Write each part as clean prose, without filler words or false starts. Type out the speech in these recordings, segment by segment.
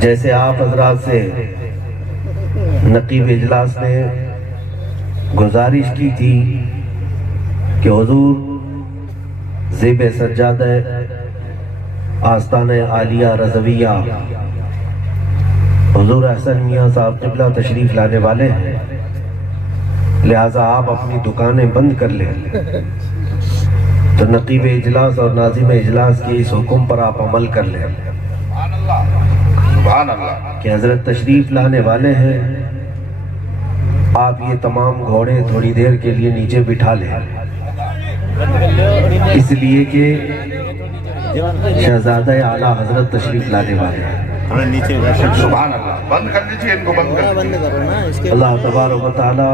جیسے آپ حضرات سے نقیب اجلاس نے گزارش کی تھی کہ حضور زیب سجادہ آستانہ عالیہ رضویہ حضور احسن میاں صاحب قبلہ تشریف لانے والے ہیں، لہٰذا آپ اپنی دکانیں بند کر لیں، تو نقیب اجلاس اور ناظم اجلاس کے اس حکم پر آپ عمل کر لیں کہ حضرت تشریف لانے والے ہیں، آپ یہ تمام گھوڑے تھوڑی دیر کے لیے نیچے بٹھا لیں، اس لیے کہ شہزادہ اعلیٰ حضرت تشریف لانے والے ہیں۔ سبحان اللہ، بند کر دیجیے ان کو، بند کر۔ اللہ تبارک و تعالی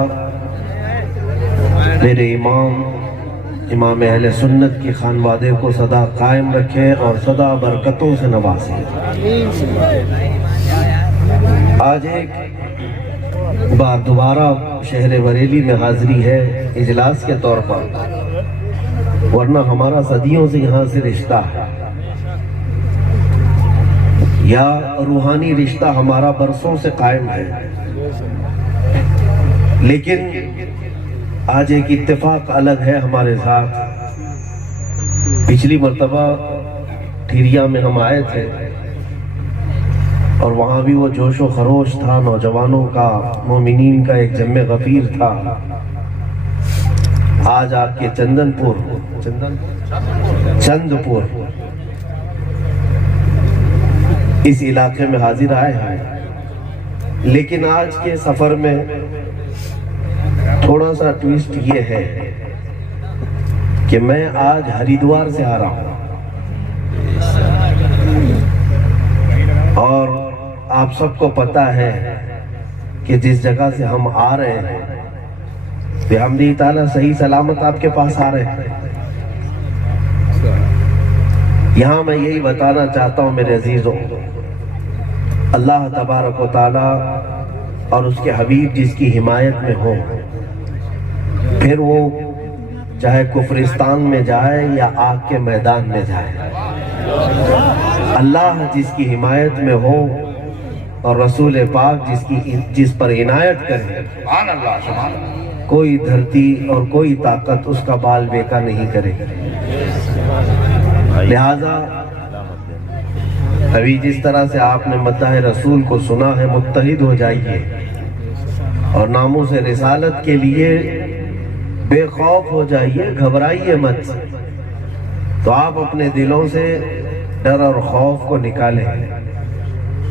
میرے امام اہل سنت کی خانوادے کو سدا قائم رکھے اور سدا برکتوں سے نوازے۔ آج ایک بار دوبارہ شہر بریلی میں حاضری ہے اجلاس کے طور پر، ورنہ ہمارا صدیوں سے یہاں سے رشتہ ہے، یا روحانی رشتہ ہمارا برسوں سے قائم ہے، لیکن آج ایک اتفاق الگ ہے ہمارے ساتھ۔ پچھلی مرتبہ ٹھیریا میں ہم آئے تھے اور وہاں بھی وہ جوش و خروش تھا، نوجوانوں کا، مومنین کا ایک جمع غفیر تھا۔ آج آپ کے چند پور اس علاقے میں حاضر آئے ہیں، لیکن آج کے سفر میں تھوڑا سا ٹویسٹ یہ ہے کہ میں آج ہریدوار سے آ رہا ہوں، اور آپ سب کو پتا ہے کہ جس جگہ سے ہم آ رہے ہیں بحمدہ تعالیٰ صحیح سلامت آپ کے پاس آ رہے ہیں۔ یہاں میں یہی بتانا چاہتا ہوں میرے عزیزوں، اللہ تبارک و تعالیٰ اور اس کے حبیب جس کی حمایت میں ہو، پھر وہ چاہے کفرستان میں جائے یا آگ کے میدان میں جائے، اللہ جس کی حمایت میں ہو اور رسول پاک جس پر عنایت کرے، کوئی دھرتی اور کوئی طاقت اس کا بال بیکا نہیں کرے۔ لہذا ابھی جس طرح سے آپ نے مدح رسول کو سنا ہے، متحد ہو جائیے اور ناموس رسالت کے لیے بے خوف ہو جائیے، گھبرائیے مت۔ تو آپ اپنے دلوں سے ڈر اور خوف کو نکالیں۔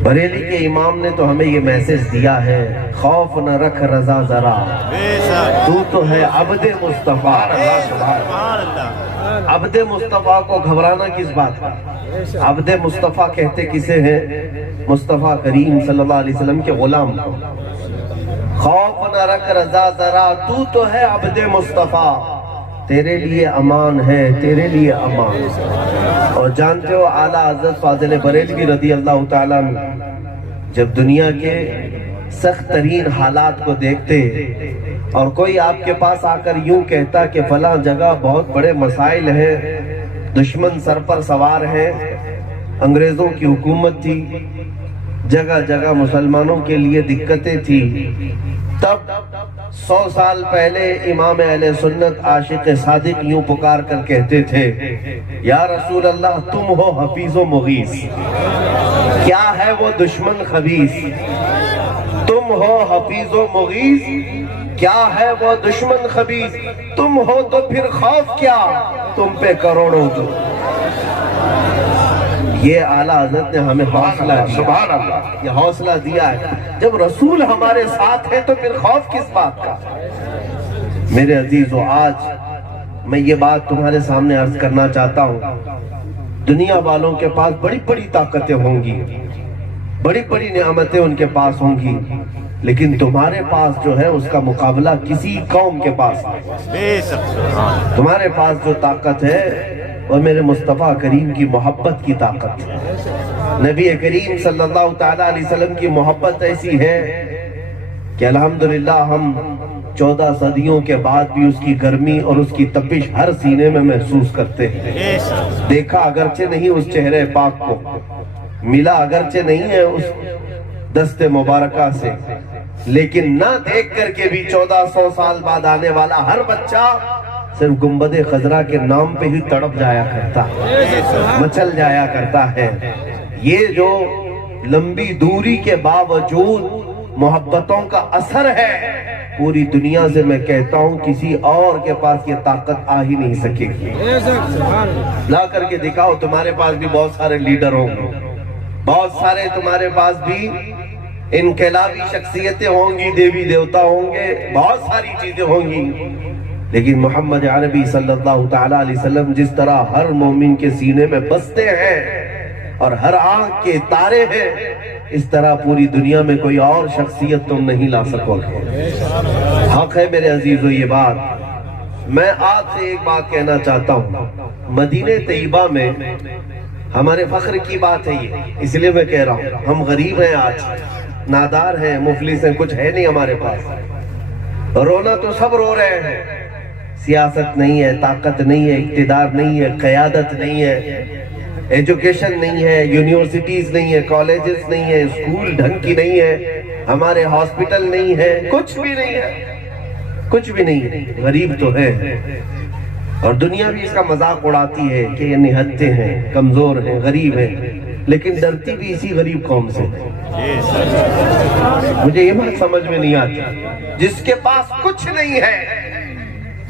بریلی کے امام نے تو ہمیں یہ میسج دیا ہے، خوف نہ رکھ رضا ذرا، تو ہے عبد مصطفیٰ۔ عبد مصطفیٰ کو گھبرانا کس بات کا؟ عبد مصطفیٰ کہتے کسے ہیں؟ مصطفیٰ کریم صلی اللہ علیہ وسلم کے غلام کو۔ خوف نہ رکھ رضا ذرا، تو ہے عبد مصطفیٰ، تیرے لیے امان ہے، تیرے لیے امان۔ اور جانتے ہو اعلیٰ حضرت فاضل بریلوی رضی اللہ تعالیٰ جب دنیا کے سخت ترین حالات کو دیکھتے اور کوئی آپ کے پاس آ کر یوں کہتا کہ فلاں جگہ بہت بڑے مسائل ہیں، دشمن سر پر سوار ہے، انگریزوں کی حکومت تھی، جگہ جگہ مسلمانوں کے لیے دقتیں تھی، تب 100 سال پہلے امام اہل سنت عاشق صادق یوں پکار کر کہتے تھے، یا رسول اللہ تم ہو حفیظ و مغیث، کیا ہے وہ دشمن خبیث؟ تم ہو حفیظ و مغیث، کیا ہے وہ دشمن خبیث؟ تم ہو تو پھر خوف کیا، تم پہ کروڑوں جو۔ یہ اعلیٰ حضرت نے ہمیں حوصلہ دیا، سبحان اللہ، یہ حوصلہ دیا ہے۔ جب رسول ہمارے ساتھ ہے تو پھر خوف کس بات کا؟ میرے عزیزو، آج میں یہ بات تمہارے سامنے عرض کرنا چاہتا ہوں، دنیا والوں کے پاس بڑی بڑی طاقتیں ہوں گی، بڑی بڑی نعمتیں ان کے پاس ہوں گی، لیکن تمہارے پاس جو ہے اس کا مقابلہ کسی قوم کے پاس نہیں۔ تمہارے پاس جو طاقت ہے وہ میرے مصطفیٰ کریم کی محبت کی طاقت ہے۔ نبی کریم صلی اللہ تعالیٰ علیہ وسلم کی محبت ایسی ہے کہ الحمدللہ ہم 14 صدیوں کے بعد بھی اس کی گرمی اور اس کی تپش ہر سینے میں محسوس کرتے ہیں۔ دیکھا اگرچہ نہیں اس چہرے پاک کو، ملا اگرچہ نہیں ہے اس دست مبارکہ سے، لیکن نہ دیکھ کر کے بھی 1400 سال بعد آنے والا ہر بچہ صرف گنبد خضرا کے نام پہ ہی تڑپ جایا کرتا ہے، مچل جایا کرتا ہے۔ یہ جو لمبی دوری کے باوجود محبتوں کا اثر ہے، پوری دنیا سے میں کہتا ہوں کسی اور کے پاس یہ طاقت آ ہی نہیں سکے گی۔ لا کر کے دکھاؤ، تمہارے پاس بھی بہت سارے لیڈر ہوں گے، بہت سارے تمہارے پاس بھی انقلابی شخصیتیں ہوں گی، دیوی دیوتا ہوں گے، بہت ساری چیزیں ہوں گی، لیکن محمد عربی صلی اللہ تعالیٰ علیہ وسلم جس طرح ہر مومن کے سینے میں بستے ہیں اور ہر آنکھ کے تارے ہیں، اس طرح پوری دنیا میں کوئی اور شخصیت تم نہیں لا سکو گے۔ حق ہے میرے عزیزو یہ بات۔ میں آپ سے ایک بات کہنا چاہتا ہوں، مدینہ طیبہ میں ہمارے فخر کی بات ہے یہ، اس لیے میں کہہ رہا ہوں، ہم غریب ہیں، آج نادار ہیں، مفلس ہیں، کچھ ہے نہیں ہمارے پاس۔ رونا تو سب رو رہے ہیں، سیاست نہیں ہے، طاقت نہیں ہے، اقتدار نہیں ہے، قیادت نہیں ہے، ایجوکیشن نہیں ہے، یونیورسٹیز نہیں ہے، کالجز نہیں ہے، اسکول ڈھنگ کی نہیں ہے، ہمارے ہاسپٹل نہیں ہے، کچھ بھی نہیں ہے، کچھ بھی نہیں ہے، غریب تو ہے۔ اور دنیا بھی اس کا مذاق اڑاتی ہے کہ یہ نہتے ہیں، کمزور ہیں، غریب ہیں، لیکن ڈرتی بھی اسی غریب قوم سے۔ مجھے یہ بات سمجھ میں نہیں آتی، جس کے پاس کچھ نہیں ہے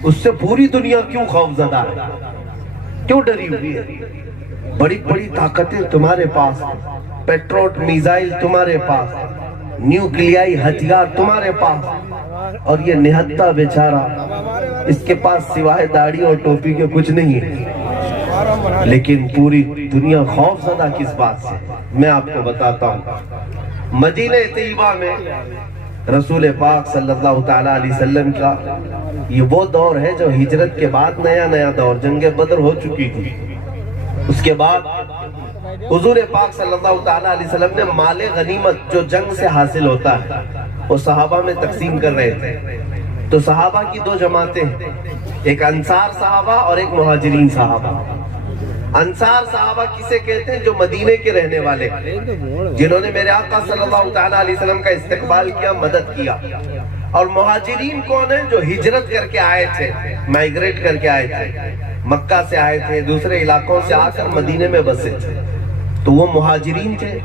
اس سے پوری دنیا کیوں خوفزدہ ہے، کیوں ڈری ہوئی ہے؟ بڑی بڑی طاقتیں تمہارے پاس، پیٹروٹ میزائل تمہارے پاس، نیوکلیائی ہتھیار تمہارے پاس، اور یہ نہتا بیچارہ، اس کے پاس سوائے داڑھی اور ٹوپی کے کچھ نہیں ہے، لیکن پوری دنیا خوف زدہ کس بات سے؟ میں آپ کو بتاتا ہوں، مدینہ طیبہ میں رسول پاک صلی اللہ تعالیٰ علیہ وسلم کا یہ وہ دور ہے جو ہجرت کے بعد نیا نیا دور، جنگ بدر ہو چکی تھی، اس کے بعد حضور پاک صلی اللہ تعالیٰ علیہ وسلم نے مال غنیمت جو جنگ سے حاصل ہوتا ہے وہ صحابہ میں تقسیم کر رہے تھے۔ تو صحابہ کی دو جماعتیں ہیں، ایک انصار صحابہ اور ایک مہاجرین صحابہ۔ انصار صحابہ کسے کہتے ہیں؟ جو مدینے کے رہنے والے، جنہوں نے میرے آقا صلی اللہ تعالیٰ علیہ وسلم کا استقبال کیا، مدد کیا۔ اور مہاجرین کون ہیں؟ جو ہجرت کر کے آئے تھے، مائیگریٹ کر کے آئے تھے، مکہ سے آئے تھے، دوسرے علاقوں سے آ کر مدینے میں بسے تھے، تو وہ مہاجرین تھے۔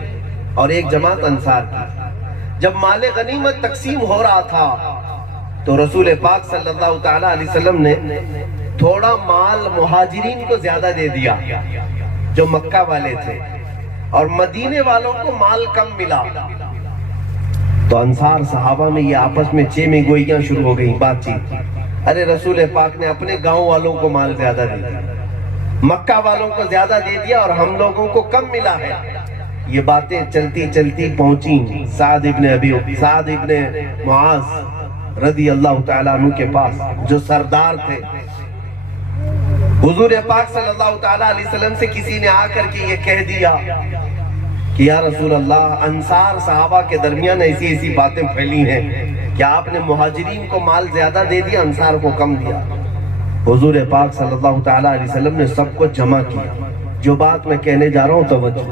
اور ایک جماعت انصار کی۔ جب مال غنیمت تقسیم ہو رہا تھا تو رسول پاک صلی اللہ تعالیٰ علیہ وسلم نے تھوڑا مال مہاجرین کو زیادہ دے دیا جو مکہ والے تھے، اور مدینے والوں کو مال کم ملا۔ تو انصار صحابہ میں یہ آپس میں چیمیں گوئیاں شروع ہو گئیں، بات چیت، ارے رسول پاک نے اپنے گاؤں والوں کو مال زیادہ دے دیا، مکہ والوں کو زیادہ دے دیا اور ہم لوگوں کو کم ملا ہے۔ یہ باتیں چلتی چلتی پہنچیں سعد ابن معاذ رضی اللہ تعالیٰ عنہ کے پاس، جو سردار تھے۔ حضور پاک صلی اللہ تعالیٰ علیہ وسلم سے کسی نے آ کر کے یہ کہہ دیا کہ یا رسول اللہ، انصار صحابہ کے درمیان ایسی ایسی باتیں پھیلی ہیں کہ آپ نے مہاجرین کو مال زیادہ دے دیا، انصار کو کم دیا۔ حضور پاک صلی اللہ تعالیٰ علیہ وسلم نے سب کو جمع کیا۔ جو بات میں کہنے جا رہا ہوں توجہ،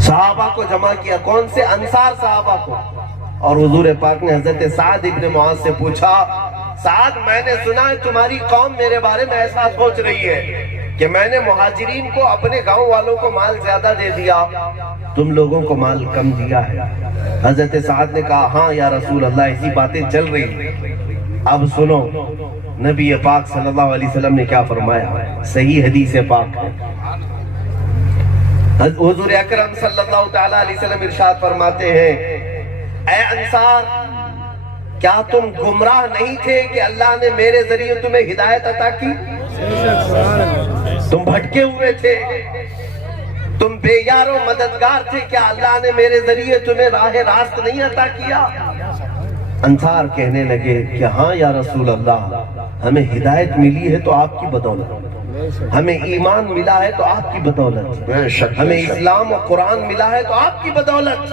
صحابہ کو جمع کیا، کون سے؟ انصار صحابہ کو۔ اور حضور پاک نے حضرت سعد ابن معاذ سے پوچھا، سعد میں نے سنا ہے تمہاری قوم میرے بارے میں ایسا سوچ رہی ہے کہ میں نے مہاجرین کو اپنے گاؤں والوں کو مال زیادہ دے دیا، تم لوگوں کو مال کم دیا ہے۔ حضرت سعد نے کہا ہاں یا رسول اللہ، ایسی باتیں چل رہی ہیں۔ اب سنو نبی پاک صلی اللہ علیہ وسلم نے کیا فرمایا، صحیح حدیث پاک ہے۔ حضور اکرم صلی اللہ تعالیٰ علیہ وسلم ارشاد فرماتے ہیں، اے انصار، کیا تم گمراہ نہیں تھے کہ اللہ نے میرے ذریعے تمہیں ہدایت عطا کی؟ تم بھٹکے ہوئے تھے، تم بے یار و مددگار تھے، کیا اللہ نے میرے ذریعے تمہیں راہ راست نہیں عطا کیا؟ انصار کہنے لگے کہ ہاں یا رسول اللہ، ہمیں ہدایت ملی ہے تو آپ کی بدولت، ہمیں ایمان ملا ہے تو آپ کی بدولت، ہمیں اسلام و قرآن ملا ہے تو آپ کی بدولت۔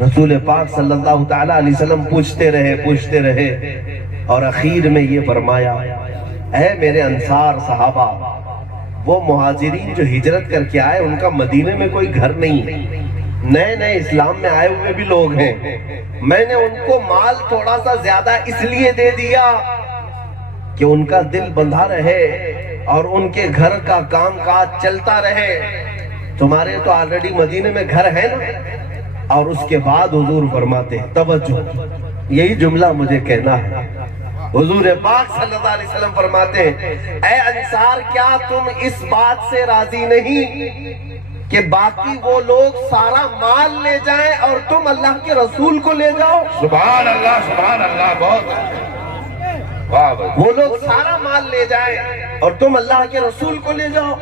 رسول پاک صلی اللہ تعالیٰ علیہ وسلم پوچھتے رہے اور اخیر میں یہ فرمایا، اے میرے انصار صحابہ، وہ مہاجرین جو ہجرت کر کے آئے ان کا مدینے میں کوئی گھر نہیں ہے، نئے اسلام میں آئے ہوئے بھی لوگ ہیں، میں نے ان کو مال تھوڑا سا زیادہ اس لیے دے دیا کہ ان کا دل بندھا رہے اور ان کے گھر کا کام کاج چلتا رہے۔ تمہارے تو آلریڈی مدینے میں گھر ہے نا۔ اور اس کے بعد حضور فرماتے ہیں، توجہ، یہی جملہ مجھے کہنا ہے، حضور پاک صلی اللہ علیہ وسلم فرماتے ہیں، اے انصار، کیا تم اس بات سے راضی نہیں کہ باقی وہ لوگ سارا مال لے جائیں اور تم اللہ کے رسول کو لے جاؤ؟ سبحان اللہ، بہت واہ بھائی۔ وہ لوگ سارا مال لے جائیں اور تم اللہ کے رسول کو لے جاؤ۔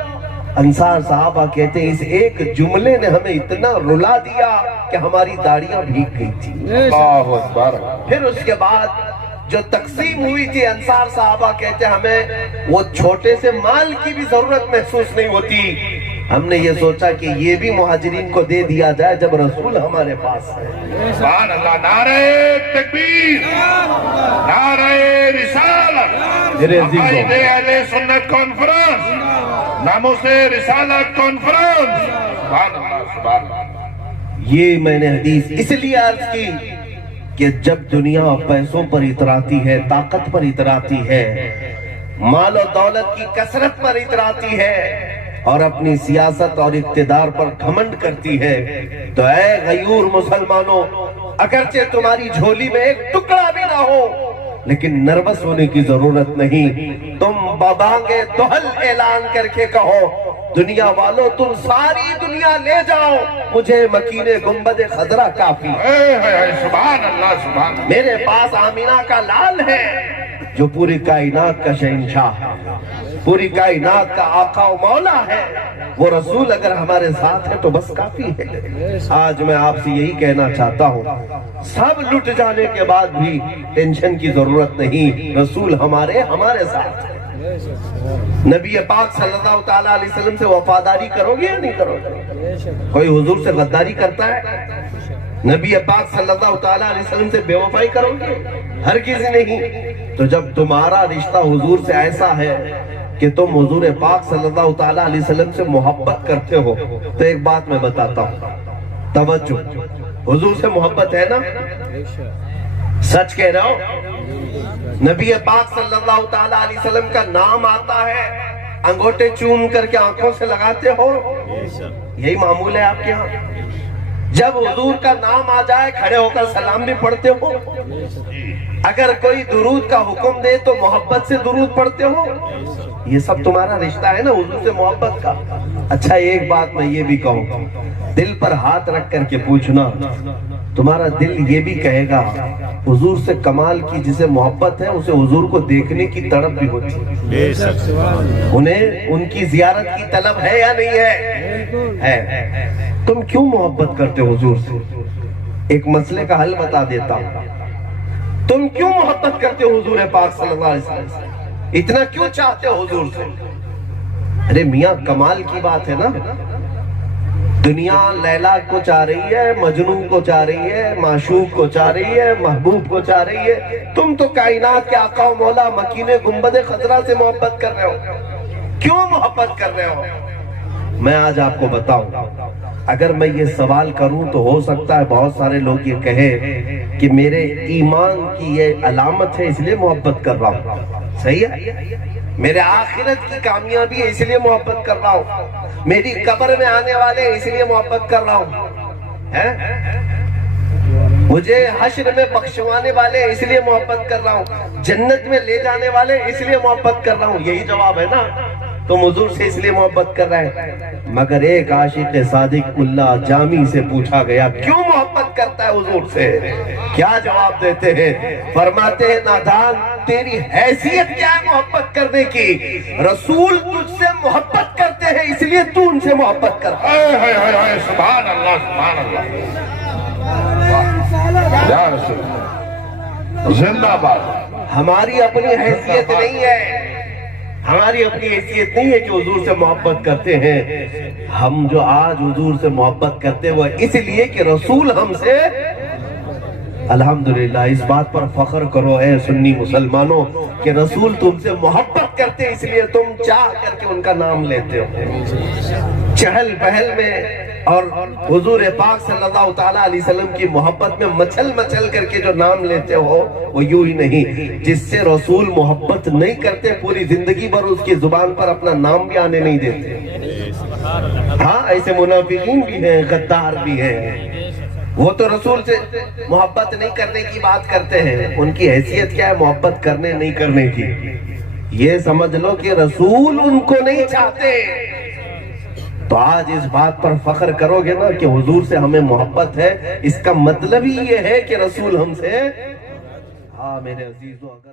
انصار صحابہ کہتے ہیں، اس ایک جملے نے ہمیں اتنا رلا دیا کہ ہماری داڑیاں بھیگ گئی تھی۔ اللہ اکبر۔ پھر اس کے بعد جو تقسیم ہوئی تھی، انصار صحابہ کہتے ہیں ہمیں وہ چھوٹے سے مال کی بھی ضرورت محسوس نہیں ہوتی، ہم نے یہ سوچا کہ یہ بھی مہاجرین کو دے دیا جائے جب رسول ہمارے پاس ہے۔ سبحان اللہ، نعرہ تکبیر، نعرہ رسالت، میرے عزیزوں، عقائد اہل سنت کانفرنس، ناموس رسالت کانفرنس، سبحان اللہ۔ یہ میں نے حدیث اس لیے عرض کی کہ جب دنیا پیسوں پر اتراتی ہے، طاقت پر اتراتی ہے، مال و دولت کی کثرت پر اتراتی ہے اور اپنی سیاست اور اقتدار پر گھمنڈ کرتی ہے، تو اے غیور مسلمانوں، اگرچہ تمہاری جھولی میں ایک ٹکڑا بھی نہ ہو لیکن نروس ہونے کی ضرورت نہیں۔ تم ببانگے دہل اعلان کر کے کہو، دنیا والوں تم ساری دنیا لے جاؤ، مجھے مکین گنبد خضرا کافی۔ سبحان اللہ، سبحان اللہ۔ میرے پاس آمینہ کا لال ہے جو پوری کائنات کا شہنشاہ ہے، پوری کائنات کا آقا و مولا ہے، وہ رسول اگر ہمارے ساتھ ہے تو بس کافی ہے۔ آج میں آپ سے یہی کہنا چاہتا ہوں، سب لٹ جانے کے بعد بھی ٹینشن کی ضرورت نہیں، رسول ہمارے ساتھ ہے۔ نبی پاک صلی اللہ تعالیٰ علیہ وسلم سے وفاداری کرو گے یا نہیں کرو گے؟ کوئی حضور سے غداری کرتا ہے؟ نبی پاک صلی اللہ تعالیٰ علیہ وسلم سے بے وفائی کرو گے؟ ہرگز نہیں۔ تو جب تمہارا رشتہ حضور سے ایسا ہے کہ تم حضور پاک صلی اللہ تعالیٰ علیہ وسلم سے محبت کرتے ہو، تو ایک بات میں بتاتا ہوں، توجہ، حضور سے محبت ہے نا؟ سچ کہہ رہا ہو؟ نبی پاک صلی اللہ تعالیٰ علیہ وسلم کا نام آتا ہے، انگوٹے چوم کر کے آنکھوں سے لگاتے ہو؟ یہی معمول ہے آپ کے ہاں؟ جب حضور کا نام آ جائے کھڑے ہو کر سلام بھی پڑھتے ہو؟ اگر کوئی درود کا حکم دے تو محبت سے درود پڑھتے ہو؟ یہ سب تمہارا رشتہ ہے نا حضور سے محبت کا۔ اچھا، ایک بات میں یہ بھی کہوں، دل پر ہاتھ رکھ کر کے پوچھنا، تمہارا دل یہ بھی کہے گا حضور سے کمال کی جسے محبت ہے اسے حضور کو دیکھنے کی تڑپ بھی ہوتی ہے، انہیں ان کی زیارت کی طلب ہے یا نہیں ہے؟ تم کیوں محبت کرتے ہو حضور سے؟ ایک مسئلے کا حل بتا دیتا ہوں، تم کیوں محبت کرتے ہو حضور پاک صلی اللہ علیہ وسلم سے؟ اتنا کیوں چاہتے ہو حضور سے؟ ارے میاں، کمال کی بات ہے نا، دنیا لیلا کو چاہ رہی ہے، مجنون کو چاہ رہی ہے، معشوق کو چاہ رہی ہے، محبوب کو چاہ رہی ہے، تم تو کائنات کے آقا و مولا مکین گنبد خضرا سے محبت کر رہے ہو۔ کیوں محبت کر رہے ہو؟ میں آج آپ کو بتاؤں، اگر میں یہ سوال کروں تو ہو سکتا ہے بہت سارے لوگ یہ کہے کہ میرے ایمان کی یہ علامت ہے اس لیے محبت کر رہا ہوں، صحیح ہے؟ میرے آخرت کی کامیابی ہے اس لیے محبت کر رہا ہوں، میری قبر میں آنے والے اس لیے محبت کر رہا ہوں، مجھے حشر میں بخشوانے والے اس لیے محبت کر رہا ہوں، جنت میں لے جانے والے اس لیے محبت کر رہا ہوں۔ یہی جواب ہے نا، تم حضور سے اس لیے محبت کر رہے ہیں۔ مگر ایک عاشق صادق اللہ جامی سے پوچھا گیا کیوں محبت کرتا ہے حضور سے؟ کیا جواب دیتے ہیں؟ فرماتے ہیں نادان، تیری حیثیت کیا ہے محبت کرنے کی؟ رسول تجھ سے محبت کرتے ہیں اس لیے تو ان سے محبت کرتا ہے۔ سبحان اللہ، سبحان اللہ، یا رسول اللہ، زندہ باد۔ ہماری اپنی حیثیت نہیں ہے، ہماری اپنی حیثیت نہیں ہے کہ حضور سے محبت کرتے ہیں. ہم جو آج حضور سے محبت کرتے وہ اس لیے کہ رسول ہم سے, الحمدللہ اس بات پر فخر کرو اے سنی مسلمانوں کہ رسول تم سے محبت کرتے اس لیے تم چاہ کر کے ان کا نام لیتے ہو. چہل پہل میں اور حضور پاک صلی اللہ تعالیٰ علیہ وسلم کی محبت میں مچل مچل کر کے جو نام لیتے ہو وہ یوں ہی نہیں. جس سے رسول محبت نہیں کرتے پوری زندگی بھر اس کی زبان پر اپنا نام بھی آنے نہیں دیتے. ہاں ایسے منافقین بھی ہیں, غدار بھی ہیں, وہ تو رسول سے محبت نہیں کرنے کی بات کرتے ہیں. ان کی حیثیت کیا ہے محبت کرنے نہیں کرنے کی؟ یہ سمجھ لو کہ رسول ان کو نہیں چاہتے. تو آج اس بات پر فخر کرو گے نا کہ حضور سے ہمیں محبت ہے, اس کا مطلب ہی یہ ہے کہ رسول ہم سے, ہاں میرے عزیزو, اگر